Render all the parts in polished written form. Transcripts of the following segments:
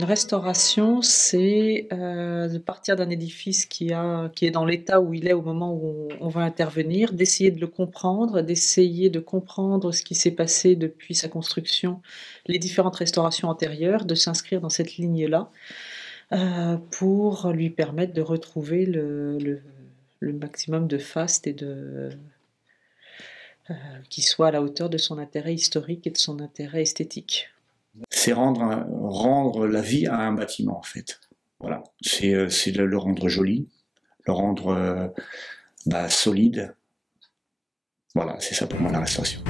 Une restauration, c'est, de partir d'un édifice qui est dans l'état où il est au moment où on va intervenir, d'essayer de le comprendre, d'essayer de comprendre ce qui s'est passé depuis sa construction, les différentes restaurations antérieures, de s'inscrire dans cette lignée-là, pour lui permettre de retrouver le maximum de faste et qui soit à la hauteur de son intérêt historique et de son intérêt esthétique. C'est rendre la vie à un bâtiment, en fait. Voilà, c'est le rendre joli, le rendre solide. Voilà, c'est ça pour moi la restauration.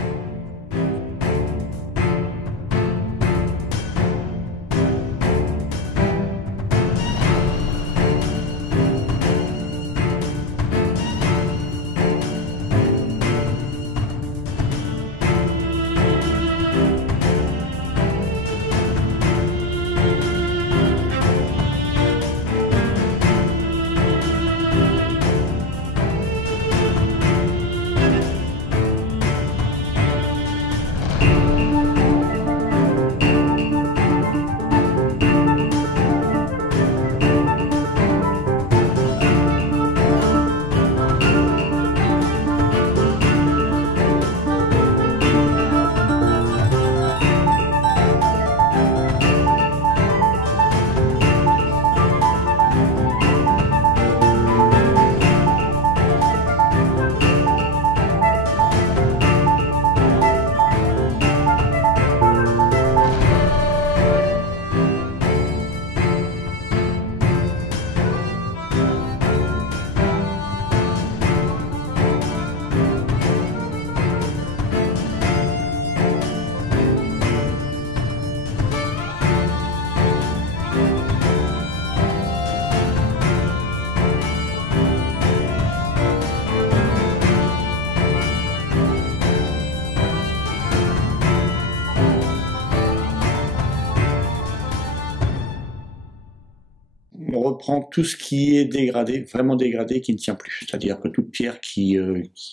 On reprend tout ce qui est dégradé, vraiment dégradé, qui ne tient plus. C'est-à-dire que toute pierre qui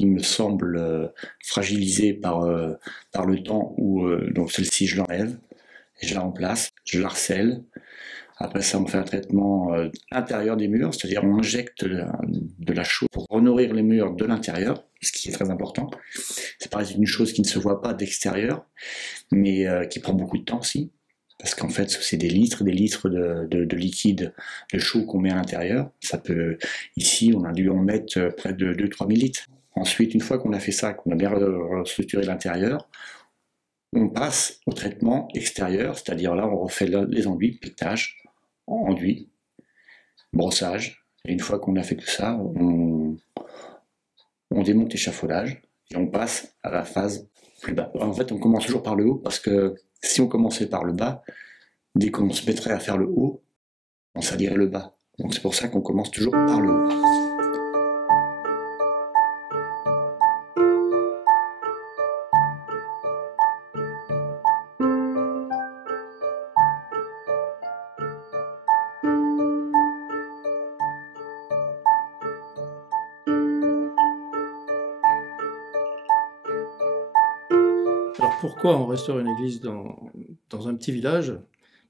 me semble fragilisée par le temps, donc celle-ci je l'enlève, je la remplace, je la recèle. Après ça, on fait un traitement intérieur des murs, c'est-à-dire on injecte de la chaux pour renourrir les murs de l'intérieur, ce qui est très important. C'est pareil, c'est une chose qui ne se voit pas d'extérieur, mais qui prend beaucoup de temps aussi. Parce qu'en fait, c'est des litres de liquide, de chaud qu'on met à l'intérieur. Ici, on a dû en mettre près de 2-3 000 litres. Ensuite, une fois qu'on a fait ça, qu'on a bien restructuré l'intérieur, on passe au traitement extérieur, c'est-à-dire là, on refait les enduits, piquetage, enduit, brossage. Et une fois qu'on a fait tout ça, on démonte l'échafaudage et on passe à la phase plus bas. En fait, on commence toujours par le haut parce que si on commençait par le bas, dès qu'on se mettrait à faire le haut, on salirait le bas. Donc c'est pour ça qu'on commence toujours par le haut. Alors pourquoi on restaure une église dans un petit village?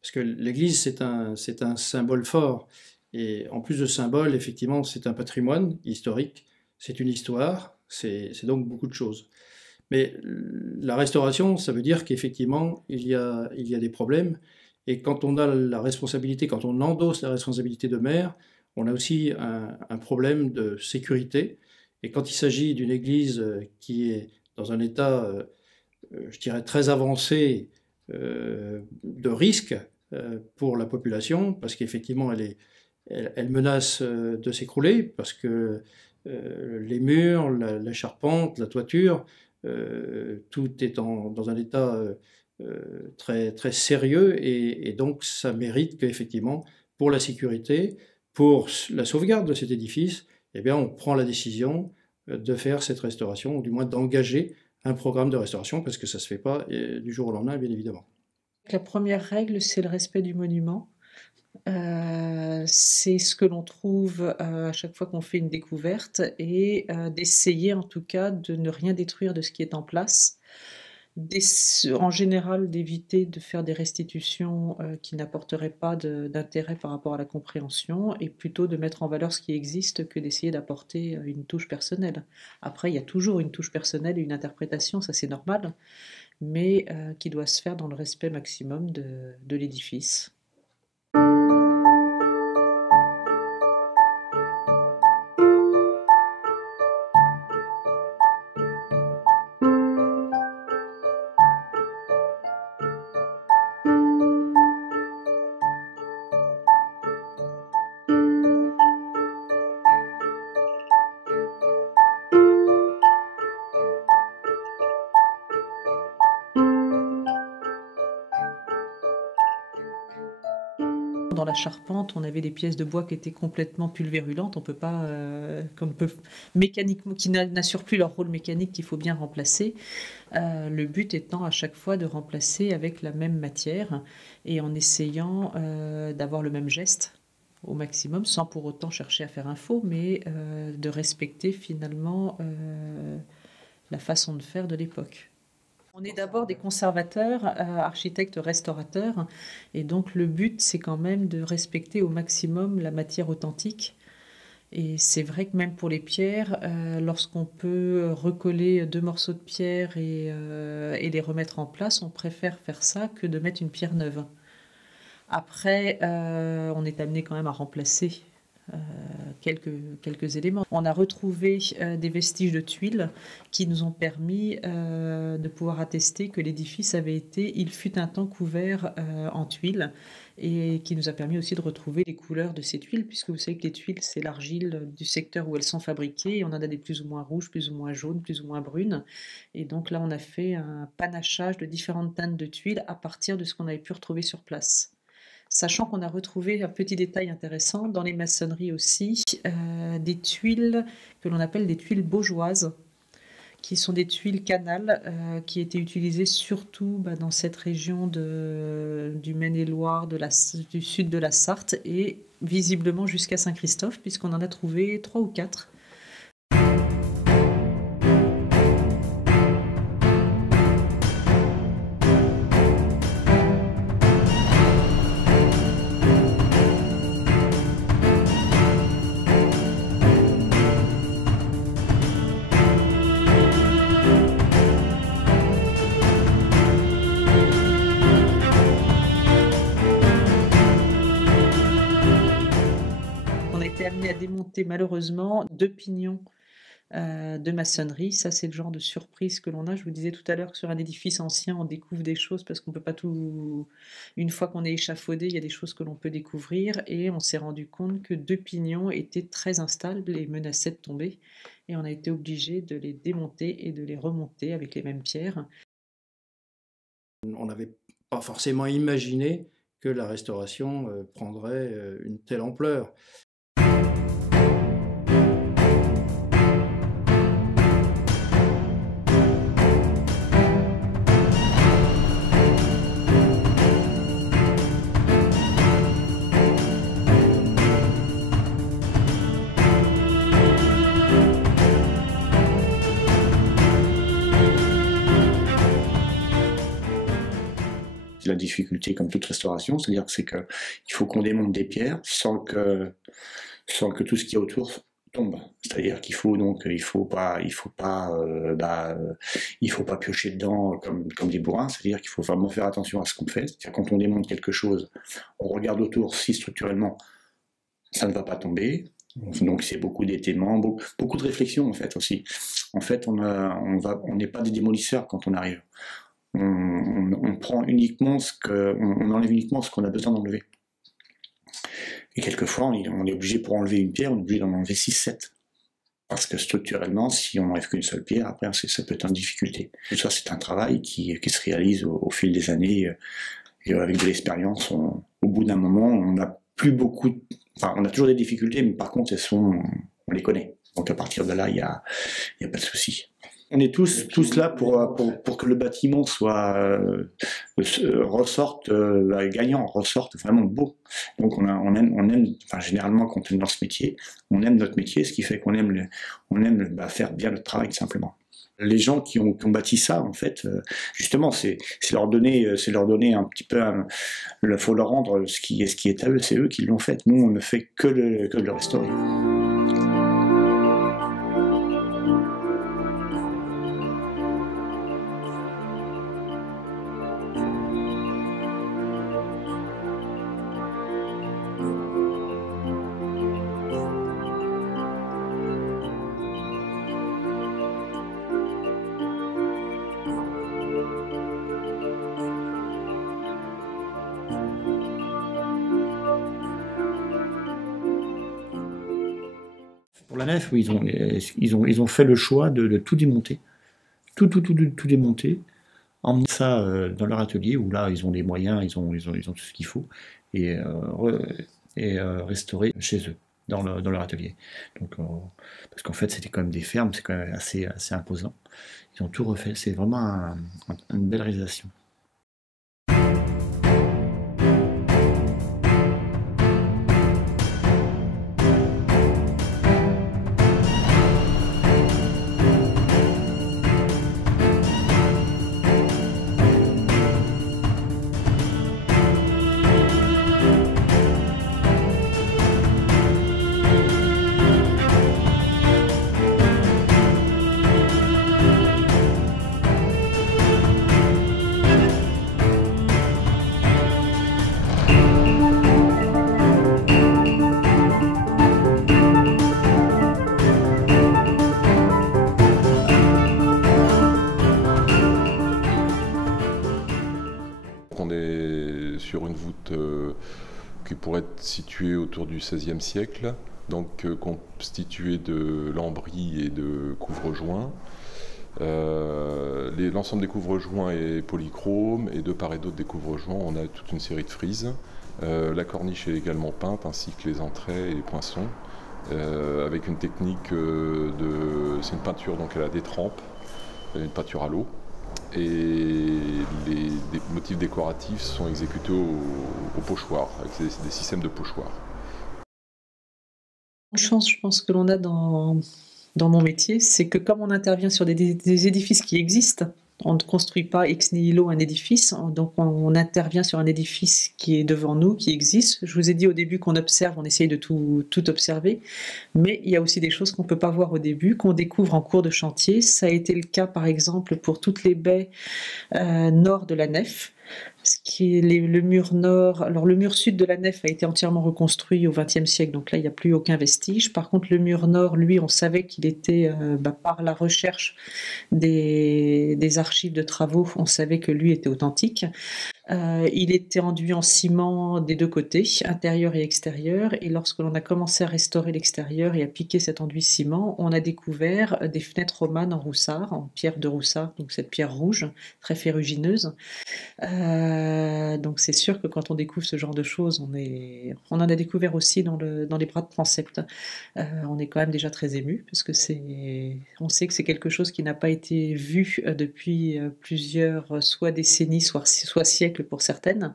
Parce que l'église, c'est un symbole fort. Et en plus de symbole, effectivement, c'est un patrimoine historique, c'est une histoire, c'est donc beaucoup de choses. Mais la restauration, ça veut dire qu'effectivement, il y a des problèmes. Et quand on a la responsabilité, quand on endosse la responsabilité de maire, on a aussi un problème de sécurité. Et quand il s'agit d'une église qui est dans un état, je dirais, très avancé de risque pour la population, parce qu'effectivement, elle menace de s'écrouler, parce que les murs, la charpente, la toiture, tout est dans un état très, très sérieux et donc ça mérite qu'effectivement, pour la sécurité, pour la sauvegarde de cet édifice, eh bien, on prend la décision de faire cette restauration, ou du moins d'engager un programme de restauration, parce que ça ne se fait pas du jour au lendemain, bien évidemment. La première règle, c'est le respect du monument. C'est ce que l'on trouve, à chaque fois qu'on fait une découverte et d'essayer en tout cas de ne rien détruire de ce qui est en place. En général, d'éviter de faire des restitutions, qui n'apporteraient pas d'intérêt par rapport à la compréhension et plutôt de mettre en valeur ce qui existe que d'essayer d'apporter, une touche personnelle. Après, il y a toujours une touche personnelle et une interprétation, ça c'est normal, mais qui doit se faire dans le respect maximum de l'édifice. Dans la charpente, on avait des pièces de bois qui étaient complètement pulvérulentes, on peut pas, mécaniquement, qui n'assurent plus leur rôle mécanique, qu'il faut bien remplacer. Le but étant à chaque fois de remplacer avec la même matière et en essayant d'avoir le même geste au maximum, sans pour autant chercher à faire un faux, mais de respecter finalement la façon de faire de l'époque. On est d'abord des conservateurs, architectes restaurateurs, et donc le but c'est quand même de respecter au maximum la matière authentique. Et c'est vrai que même pour les pierres, lorsqu'on peut recoller 2 morceaux de pierre et les remettre en place, on préfère faire ça que de mettre une pierre neuve. Après, on est amené quand même à remplacer quelques éléments. On a retrouvé des vestiges de tuiles qui nous ont permis de pouvoir attester que l'édifice avait été, il fut un temps couvert en tuiles et qui nous a permis aussi de retrouver les couleurs de ces tuiles, puisque vous savez que les tuiles, c'est l'argile du secteur où elles sont fabriquées, et on en a des plus ou moins rouges, plus ou moins jaunes, plus ou moins brunes. Et donc là, on a fait un panachage de différentes teintes de tuiles à partir de ce qu'on avait pu retrouver sur place. Sachant qu'on a retrouvé un petit détail intéressant dans les maçonneries aussi, des tuiles que l'on appelle des tuiles baugeoises, qui sont des tuiles canal qui étaient utilisées surtout dans cette région du Maine-et-Loire, du sud de la Sarthe et visiblement jusqu'à Saint-Christophe, puisqu'on en a trouvé 3 ou 4. Amené à démonter malheureusement 2 pignons de maçonnerie. Ça, c'est le genre de surprise que l'on a. Je vous disais tout à l'heure que sur un édifice ancien, on découvre des choses parce qu'on peut pas tout... Une fois qu'on est échafaudé, il y a des choses que l'on peut découvrir et on s'est rendu compte que 2 pignons étaient très instables et menaçaient de tomber. Et on a été obligé de les démonter et de les remonter avec les mêmes pierres. On n'avait pas forcément imaginé que la restauration prendrait une telle ampleur. La difficulté comme toute restauration, c'est-à-dire que il faut qu'on démonte des pierres sans que tout ce qu'il y a autour tombe. C'est-à-dire qu'il faut pas piocher dedans comme des bourrins. C'est-à-dire qu'il faut vraiment faire attention à ce qu'on fait. C'est-à-dire quand on démonte quelque chose, on regarde autour si structurellement ça ne va pas tomber. Donc c'est beaucoup d'étaiements, beaucoup de réflexion en fait aussi. En fait, on n'est pas des démolisseurs quand on arrive. On prend uniquement on enlève uniquement ce qu'on a besoin d'enlever. Et quelquefois, on est obligé, pour enlever une pierre, on est obligé d'en enlever 6-7. Parce que structurellement, si on n'enlève qu'une seule pierre, après, ça peut être une difficulté. Tout ça, c'est un travail qui se réalise au fil des années, et avec de l'expérience, au bout d'un moment, on n'a plus beaucoup... Enfin, on a toujours des difficultés, mais par contre, on les connaît. Donc à partir de là, il n'y a pas de souci. On est tous là pour que le bâtiment ressorte gagnant, ressorte vraiment beau. Donc on aime, enfin généralement quand on est dans ce métier, on aime notre métier, ce qui fait qu'on aime faire bien notre travail simplement. Les gens qui ont bâti ça, en fait, justement, c'est leur donner un petit peu, il faut leur rendre ce qui est à eux, c'est eux qui l'ont fait. Nous, on ne fait que le restaurer. Pour la nef, oui, ils ont fait le choix de tout démonter, tout démonter, emmener ça dans leur atelier où là ils ont les moyens, ils ont tout ce qu'il faut et restaurer chez eux dans leur atelier. Donc parce qu'en fait c'était quand même des fermes, c'est quand même assez imposant. Ils ont tout refait, c'est vraiment une belle réalisation. On est sur une voûte qui pourrait être située autour du XVIe siècle, donc constituée de lambris et de couvre-joints. L'ensemble des couvre-joints est polychrome et de part et d'autre des couvre-joints, on a toute une série de frises. La corniche est également peinte, ainsi que les entrées et les poinçons, avec une technique c'est une peinture donc à la détrempe, une peinture à l'eau. Et les motifs décoratifs sont exécutés au pochoir, avec des systèmes de pochoirs. Une chance, je pense, que l'on a dans mon métier, c'est que comme on intervient sur des édifices qui existent, on ne construit pas ex nihilo un édifice, donc on intervient sur un édifice qui est devant nous, qui existe. Je vous ai dit au début qu'on observe, on essaye de tout observer, mais il y a aussi des choses qu'on ne peut pas voir au début, qu'on découvre en cours de chantier. Ça a été le cas par exemple pour toutes les baies nord de la nef. Le mur nord, alors le mur sud de la nef a été entièrement reconstruit au XXe siècle, donc là il n'y a plus aucun vestige. Par contre le mur nord, lui, on savait qu'il était, par la recherche des archives de travaux, on savait que lui était authentique. Il était enduit en ciment des deux côtés, intérieur et extérieur, et lorsque l'on a commencé à restaurer l'extérieur et à piquer cet enduit ciment, on a découvert des fenêtres romanes en roussard, en pierre de roussard, donc cette pierre rouge, très ferrugineuse. Donc c'est sûr que quand on découvre ce genre de choses, on en a découvert aussi dans les bras de transept. On est quand même déjà très ému parce que on sait que c'est quelque chose qui n'a pas été vu depuis plusieurs soit décennies, soit siècles pour certaines.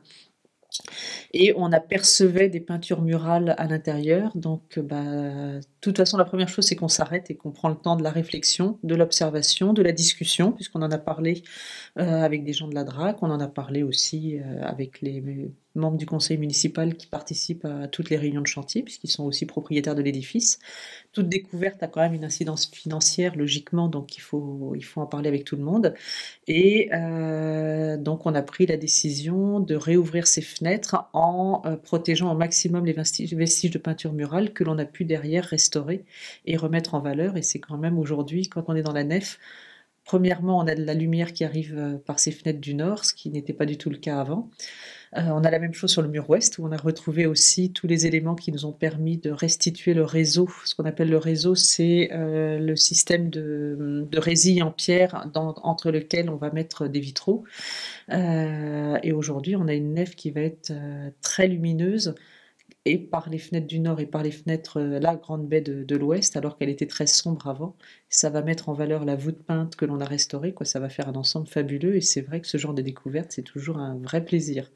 Et on apercevait des peintures murales à l'intérieur. Donc, de toute façon, la première chose, c'est qu'on s'arrête et qu'on prend le temps de la réflexion, de l'observation, de la discussion, puisqu'on en a parlé avec des gens de la DRAC, on en a parlé aussi avec les membres du conseil municipal qui participent à toutes les réunions de chantier, puisqu'ils sont aussi propriétaires de l'édifice. Toute découverte a quand même une incidence financière, logiquement, donc il faut en parler avec tout le monde. Et donc on a pris la décision de réouvrir ces fenêtres en protégeant au maximum les vestiges de peinture murale que l'on a pu derrière restaurer et remettre en valeur. Et c'est quand même aujourd'hui, quand on est dans la nef, premièrement, on a de la lumière qui arrive par ces fenêtres du nord, ce qui n'était pas du tout le cas avant. On a la même chose sur le mur ouest, où on a retrouvé aussi tous les éléments qui nous ont permis de restituer le réseau. Ce qu'on appelle le réseau, c'est le système de résille en pierre entre lequel on va mettre des vitraux. Et aujourd'hui, on a une nef qui va être très lumineuse, et par les fenêtres du nord et par les fenêtres, la grande baie de l'ouest, alors qu'elle était très sombre avant. Ça va mettre en valeur la voûte peinte que l'on a restaurée, quoi. Ça va faire un ensemble fabuleux, et c'est vrai que ce genre de découverte, c'est toujours un vrai plaisir.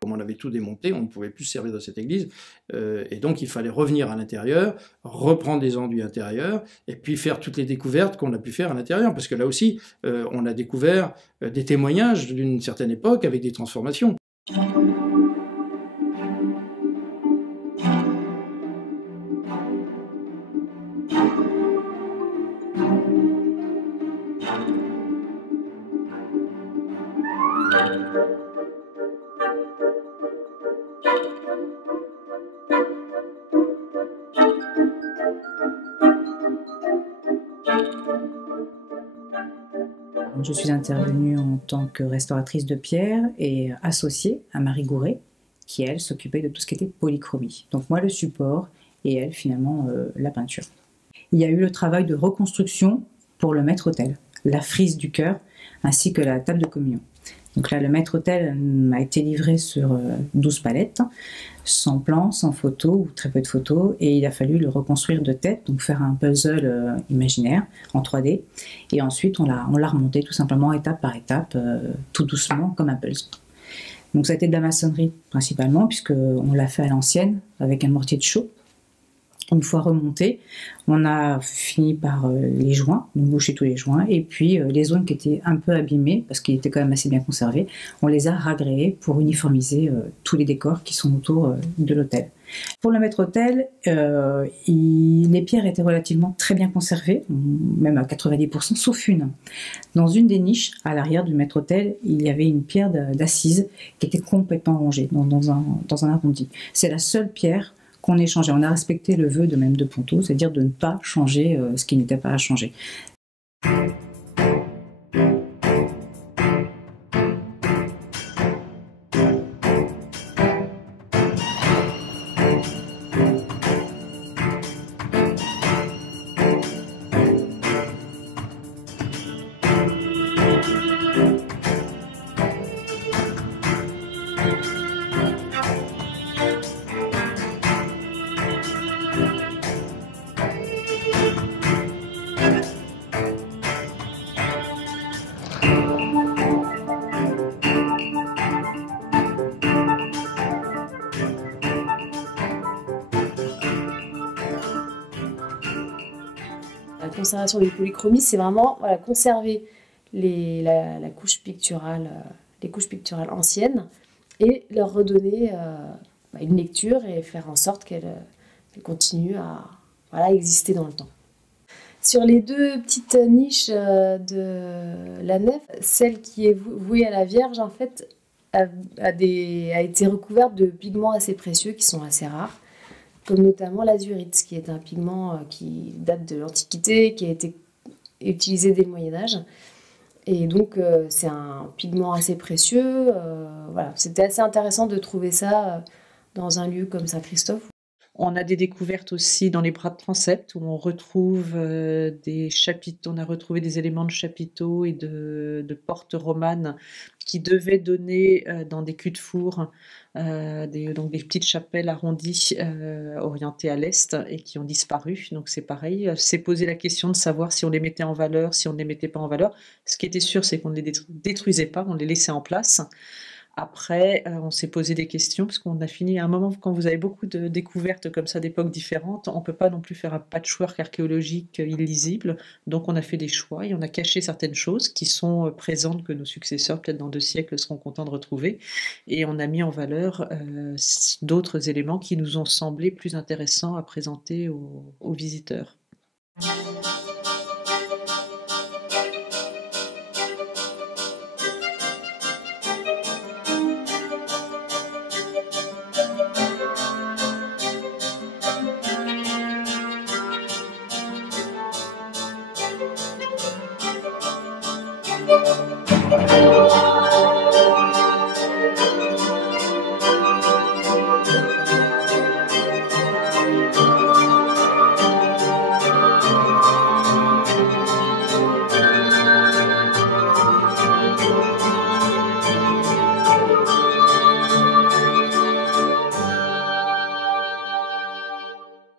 Comme on avait tout démonté, on ne pouvait plus se servir de cette église, et donc il fallait revenir à l'intérieur, reprendre les enduits intérieurs, et puis faire toutes les découvertes qu'on a pu faire à l'intérieur, parce que là aussi, on a découvert des témoignages d'une certaine époque avec des transformations. Je suis intervenue en tant que restauratrice de pierre et associée à Marie Gouret, qui elle s'occupait de tout ce qui était polychromie. Donc moi le support et elle finalement la peinture. Il y a eu le travail de reconstruction pour le maître-autel, la frise du chœur ainsi que la table de communion. Donc là le maître-autel m'a été livré sur 12 palettes, sans plan, sans photo ou très peu de photos, et il a fallu le reconstruire de tête, donc faire un puzzle imaginaire en 3D, et ensuite on l'a remonté tout simplement étape par étape, tout doucement comme un puzzle. Donc ça a été de la maçonnerie principalement, puisqu'on l'a fait à l'ancienne avec un mortier de chaux. Une fois remonté, on a fini par les joints, donc boucher tous les joints, et puis les zones qui étaient un peu abîmées, parce qu'ils étaient quand même assez bien conservés, on les a ragréés pour uniformiser tous les décors qui sont autour de l'hôtel. Pour le maître-autel, les pierres étaient relativement très bien conservées, même à 90%, sauf une. Dans une des niches, à l'arrière du maître-autel, il y avait une pierre d'assise qui était complètement rongée dans un arrondi. C'est la seule pierre qu'on ait changé. On a respecté le vœu de même de Ponto, c'est-à-dire de ne pas changer ce qui n'était pas à changer. La conservation des polychromies, c'est vraiment conserver la couche picturale, les couches picturales anciennes et leur redonner une lecture et faire en sorte qu'elles continuent à exister dans le temps. Sur les deux petites niches de la nef, celle qui est vouée à la Vierge, en fait, a été recouverte de pigments assez précieux qui sont assez rares, comme notamment l'azurite, qui est un pigment qui date de l'Antiquité, qui a été utilisé dès le Moyen-Âge. Et donc, c'est un pigment assez précieux. Voilà. C'était assez intéressant de trouver ça dans un lieu comme Saint-Christophe. On a des découvertes aussi dans les bras de transept où on retrouve des chapiteaux, on a retrouvé des éléments de chapiteaux et de portes romanes qui devaient donner dans des culs de four, donc des petites chapelles arrondies orientées à l'est et qui ont disparu. Donc c'est pareil, c'est poser la question de savoir si on les mettait en valeur, si on ne les mettait pas en valeur. Ce qui était sûr, c'est qu'on ne les détruisait pas, on les laissait en place. Après, on s'est posé des questions, parce qu'on a fini à un moment, quand vous avez beaucoup de découvertes comme ça d'époques différentes, on ne peut pas non plus faire un patchwork archéologique illisible, donc on a fait des choix et on a caché certaines choses qui sont présentes, que nos successeurs, peut-être dans 2 siècles, seront contents de retrouver, et on a mis en valeur d'autres éléments qui nous ont semblé plus intéressants à présenter aux visiteurs.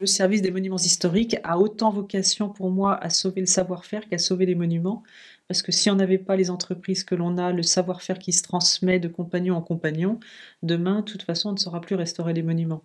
le service des monuments historiques a autant vocation pour moi à sauver le savoir-faire qu'à sauver les monuments. Parce que si on n'avait pas les entreprises que l'on a, le savoir-faire qui se transmet de compagnon en compagnon, demain, de toute façon, on ne saura plus restaurer les monuments.